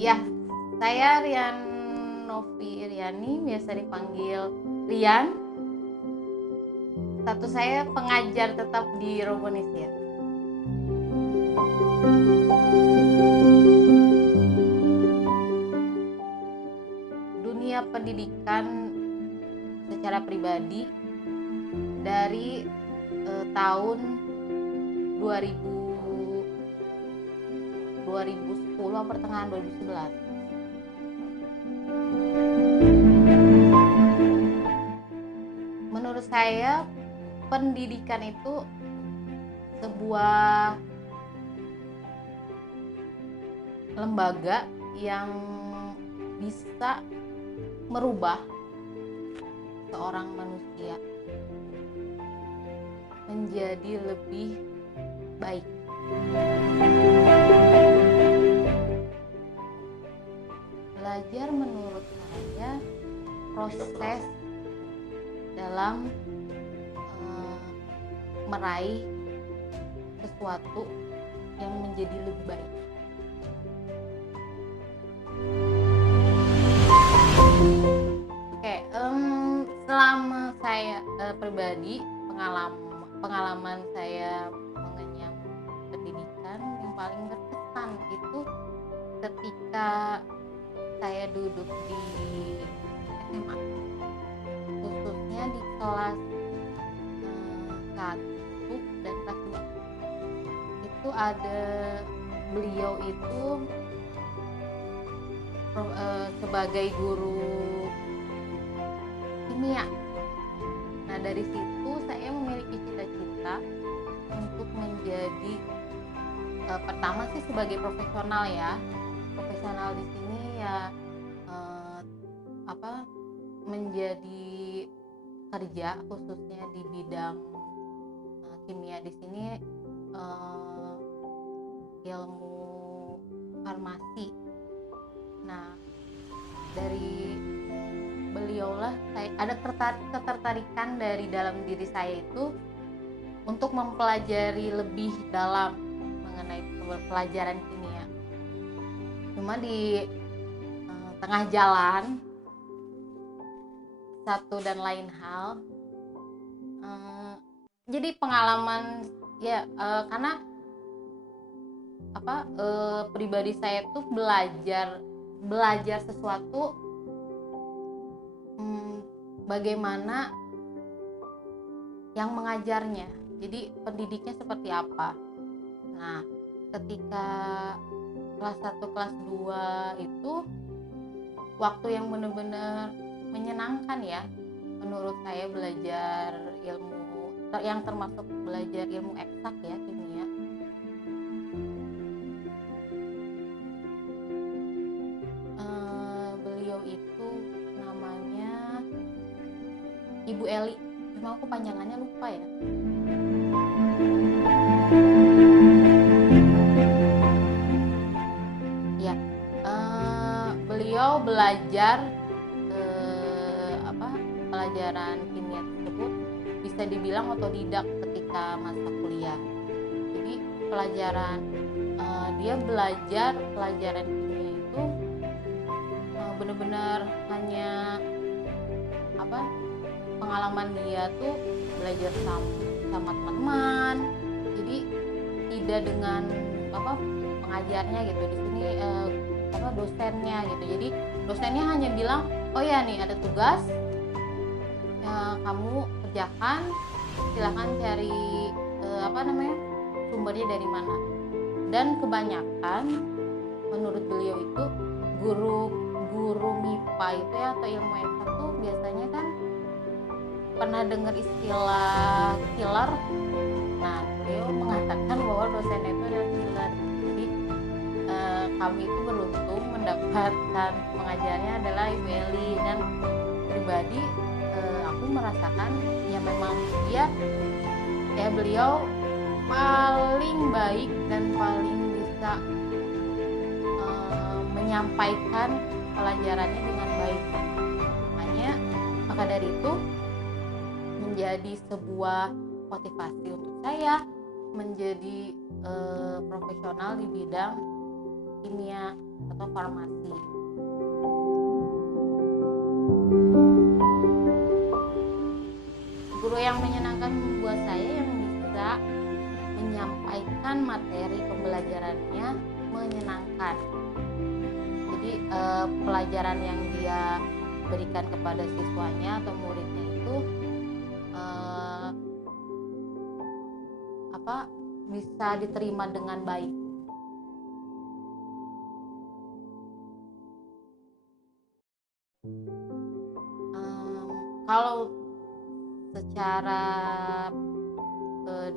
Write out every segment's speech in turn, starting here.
Ya, saya Rian Novi Riani, biasa dipanggil Rian. Status saya pengajar tetap di Robonesia. Dunia pendidikan secara pribadi dari tahun 2010 pertengahan 2011. Menurut saya pendidikan itu sebuah lembaga yang bisa merubah seorang manusia menjadi lebih baik. Belajar menurut saya proses dalam meraih sesuatu yang menjadi lebih baik. Oke, selama saya pribadi pengalaman saya mengenyam pendidikan yang paling berkesan itu ketika saya duduk di SMA, khususnya di kelas 1 dan kelas 2. Itu ada beliau itu sebagai guru kimia. Nah, dari situ saya memiliki cita-cita untuk menjadi pertama sih sebagai profesional ya. Profesional di sini ya menjadi kerja khususnya di bidang kimia. Di sini ilmu farmasi. Nah, dari beliaulah saya ada ketertarikan dari dalam diri saya itu untuk mempelajari lebih dalam mengenai pelajaran kimia. Cuma di tengah jalan satu dan lain hal, jadi pengalaman ya karena pribadi saya tuh belajar sesuatu, bagaimana yang mengajarnya, jadi pendidiknya seperti apa. Nah, ketika kelas 1 kelas 2 itu waktu yang benar-benar menyenangkan ya menurut saya, belajar ilmu yang termasuk belajar ilmu eksak ya, kimia. Beliau itu namanya Ibu Eli, cuma aku panjangannya lupa ya. Ya, beliau belajar pelajaran kimia tersebut bisa dibilang otodidak ketika masa kuliah. Jadi dia belajar pelajaran kimia itu benar-benar hanya pengalaman dia tuh belajar sama teman-teman. Jadi tidak dengan pengajarnya gitu. Di sini dosennya gitu. Jadi dosennya hanya bilang, oh ya nih ada tugas, kamu kerjakan, silakan cari sumbernya dari mana. Dan kebanyakan menurut beliau itu guru MIPA itu ya, atau ilmu eksak tuh biasanya kan pernah dengar istilah killer. Nah, beliau mengatakan bahwa dosennya itu adalah killer. Jadi kami itu beruntung mendapatkan pengajarnya adalah Ibu Eli, dan pribadi aku merasakan ya memang beliau paling baik dan paling bisa menyampaikan pelajarannya dengan baik. Maka dari itu menjadi sebuah motivasi untuk saya menjadi profesional di bidang kimia. atau farmasi. Guru yang menyenangkan buat saya yang bisa menyampaikan materi pembelajarannya menyenangkan. Jadi pelajaran yang dia berikan kepada siswanya atau muridnya itu bisa diterima dengan baik. Kalau secara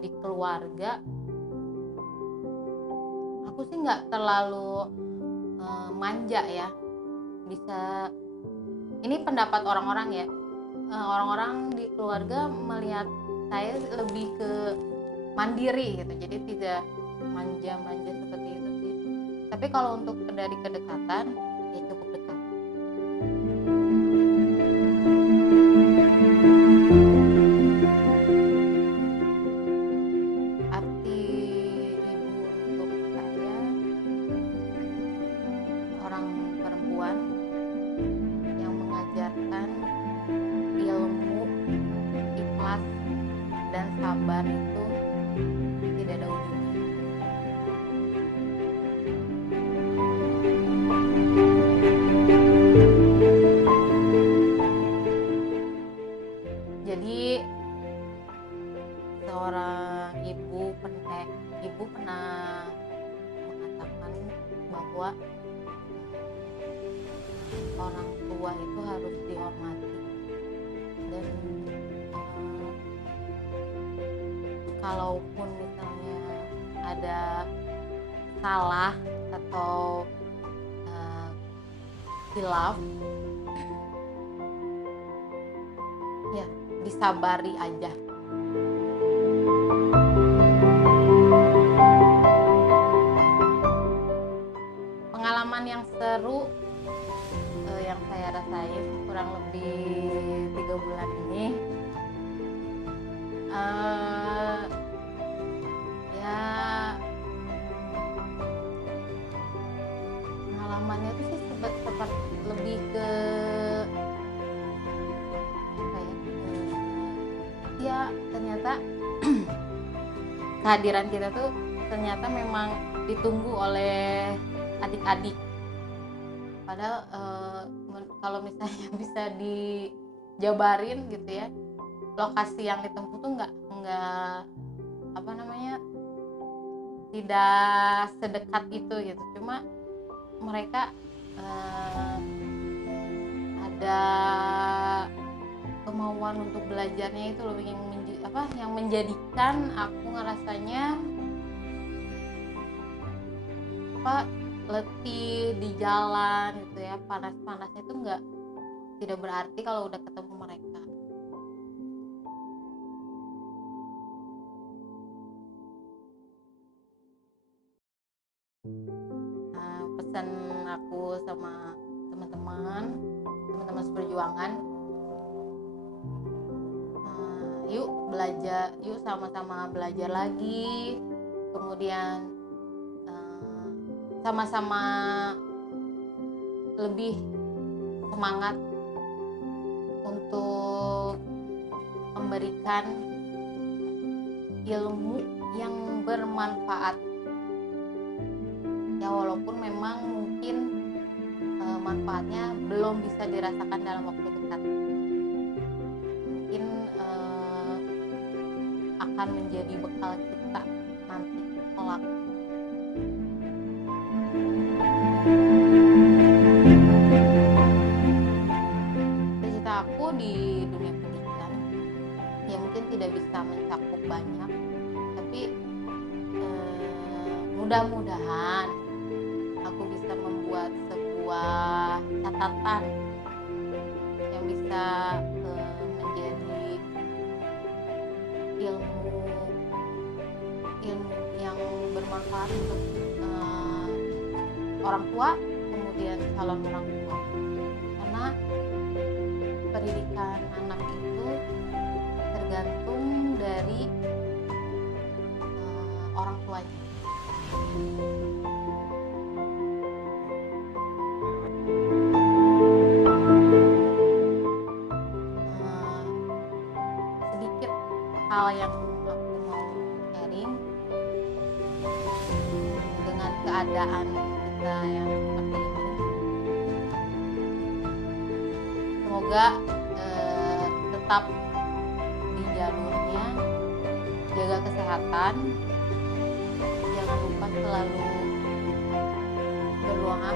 di keluarga, aku sih nggak terlalu manja ya. Bisa, ini pendapat orang-orang ya. Orang-orang di keluarga melihat saya lebih ke mandiri gitu, jadi tidak manja-manja seperti itu sih. Tapi kalau untuk dari kedekatan ya cukup dekat. Arti ibu untuk saya, orang perempuan yang mengajarkan ilmu, ikhlas, dan sabar itu tidak ada ujungnya. Jadi seorang ibu pernah mengatakan bahwa orang tua itu harus dihormati, dan kalaupun misalnya ada salah atau khilaf, ya disabari aja. Pengalaman yang seru yang saya rasain kurang lebih 3 bulan ini, ya pengalamannya itu sih seperti lebih ke ya ternyata kehadiran kita tuh ternyata memang ditunggu oleh adik-adik. Padahal kalau misalnya bisa dijabarin gitu ya, lokasi yang ditempuh tuh nggak tidak sedekat itu gitu. Cuma mereka ada kemauan untuk belajarnya itu loh yang menjadikan aku ngerasanya letih di jalan gitu ya, panas-panasnya itu tidak berarti kalau udah ketemu mereka. Pesan aku sama teman-teman seperjuangan, yuk sama-sama belajar lagi, kemudian sama-sama lebih semangat untuk memberikan ilmu yang bermanfaat. Ya walaupun memang mungkin manfaatnya belum bisa dirasakan dalam waktu dekat, mungkin akan menjadi bekal kita nanti kelak. Cita aku di dunia pendidikan ya mungkin tidak bisa mencakup banyak, tapi mudah-mudahan aku bisa membuat sebuah catatan yang bisa menjadi ilmu yang bermanfaat untuk orang tua, kemudian calon orang tua. Karena pendidikan anak itu tergantung dari orang tuanya. keadaan kita yang seperti ini. Semoga tetap di jalurnya, jaga kesehatan, jangan lupa selalu berdoa